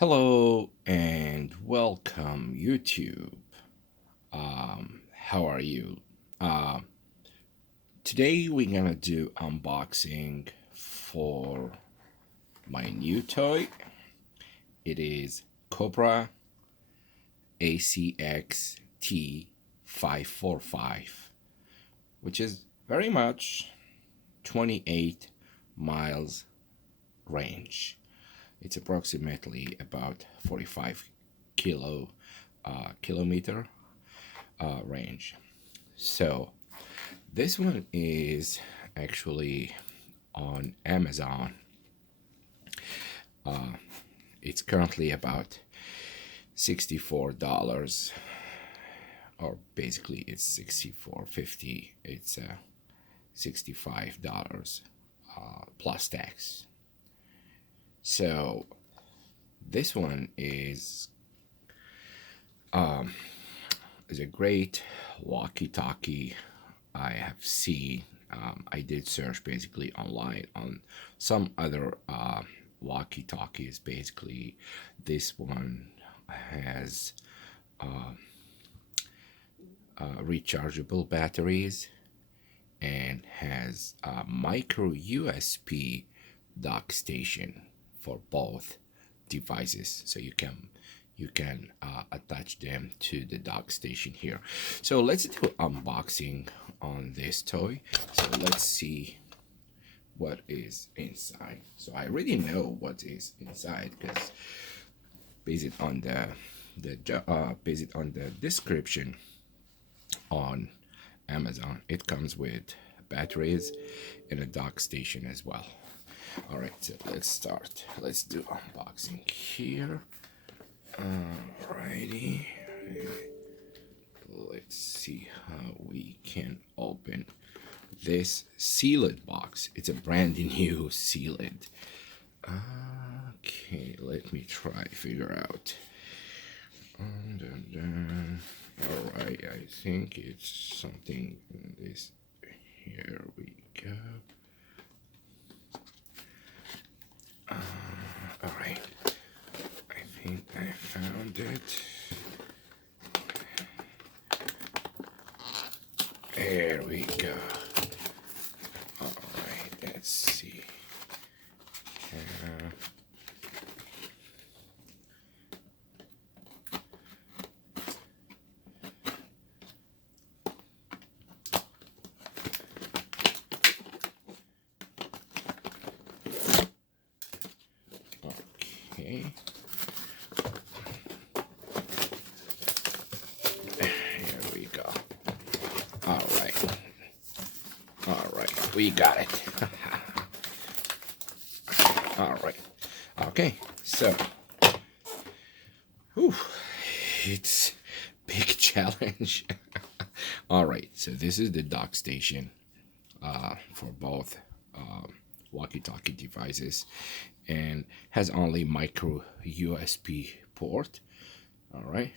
Hello and welcome, YouTube. How are you? Uh, Today we're gonna do unboxing for my new toy. It is Cobra ACXT545, which is very much 28 miles range. It's approximately about 45 kilometer range. So this one is actually on Amazon. It's currently about $64, or basically it's 64.50. It's $65 plus tax. So this one is a great walkie talkie I have seen. I did search basically online on some other walkie talkies. Basically, this one has rechargeable batteries and has a micro USB dock station for both devices, so you can attach them to the dock station here. So let's do unboxing on this toy. So let's see what is inside. So I already know what is inside because based on the description on Amazon, it comes with batteries and a dock station as well. All right, so let's start. Let's do unboxing here. Alrighty. Let's see how we can open this sealed box. It's a brand new sealed. Okay, let me try figure out. Alright, I think it's something in this. Here we go. Alright, I think I found it. There we go. Alright, let's see. Okay. Here we go. Alright, we got it. Alright. Okay, so it's big challenge. Alright, so this is the dock station for both walkie-talkie devices, and has only micro USB port. All right,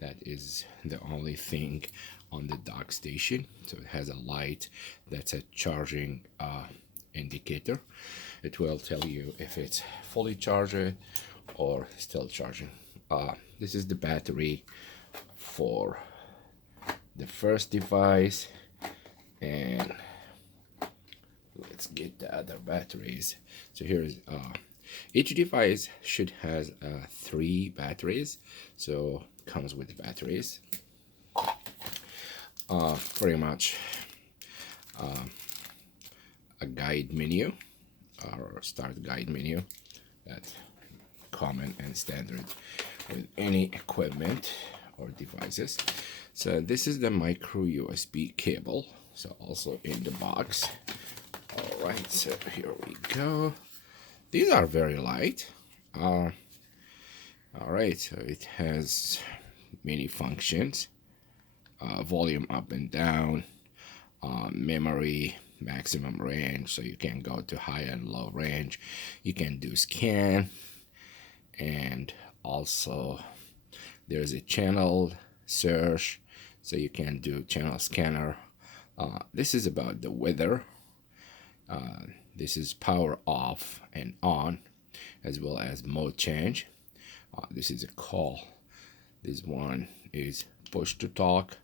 that is the only thing on the dock station. So it has a light that's a charging indicator. It will tell you if it's fully charged or still charging. This is the battery for the first device, and let's get the other batteries. So here's each device should has 3 batteries, so comes with batteries. Pretty much a guide menu or start guide menu that's common and standard with any equipment or devices. So this is the micro USB cable, so also in the box. All right, so here we go. These are very light. All right, so it has many functions: volume up and down, memory, maximum range, so you can go to high and low range. You can do scan, and also there's a channel search, so you can do channel scanner. This is about the weather. This is power off and on. as well as mode change. This is a call. This one is push to talk.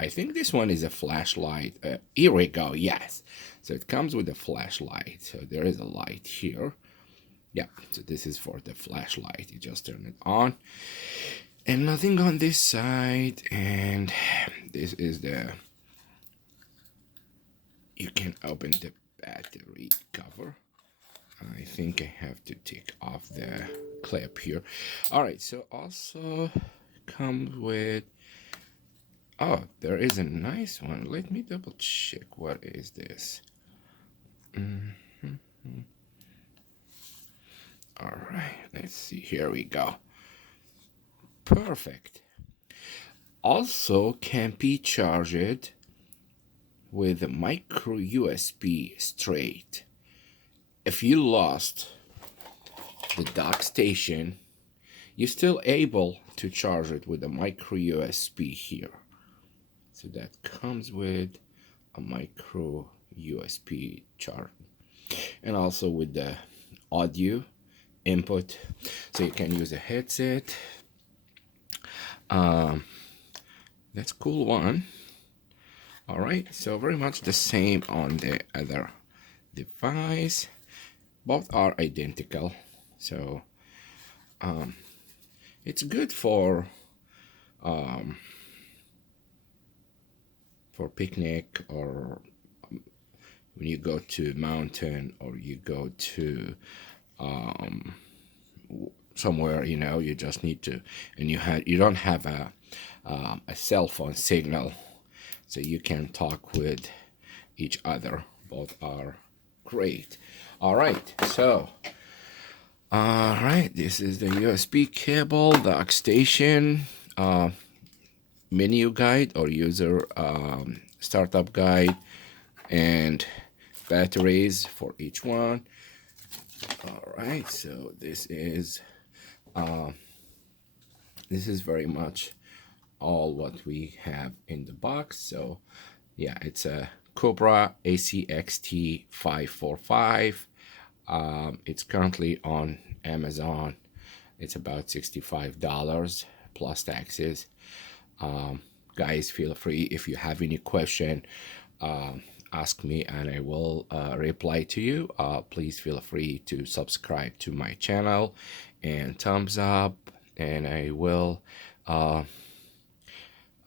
I think this one is a flashlight. Here we go. Yes. So it comes with a flashlight. So there is a light here. Yeah. So this is for the flashlight. You just turn it on. And nothing on this side. And this is the... You can open the battery cover. I think I have to take off the clip here. All right. So also comes with... Oh, there is a nice one. Let me double check. What is this? All right, let's see. Here we go. Perfect. Also can be charged with a micro USB straight. If you lost the dock station, you're still able to charge it with a micro USB here. So that comes with a micro USB charger, and also with the audio input, so you can use a headset. That's cool one. All right, so very much the same on the other device. Both are identical, so it's good for picnic, or when you go to mountain, or you go to somewhere, you know, you just need to, and you don't have a cell phone signal, so you can talk with each other. Both are great. All right, so this is the USB cable, dock station, menu guide or user startup guide, and batteries for each one. All right, so this is very much all what we have in the box. So yeah, it's a Cobra ACXT545. It's currently on Amazon. It's about $65 plus taxes. Guys, feel free, if you have any question, ask me and I will reply to you. Please feel free to subscribe to my channel and thumbs up, and I will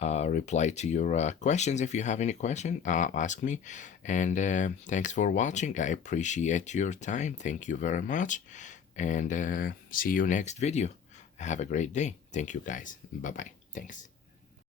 reply to your questions. If you have any question, ask me. And thanks for watching. I appreciate your time. Thank you very much, and see you next video. Have a great day. Thank you guys. Bye bye. Thanks.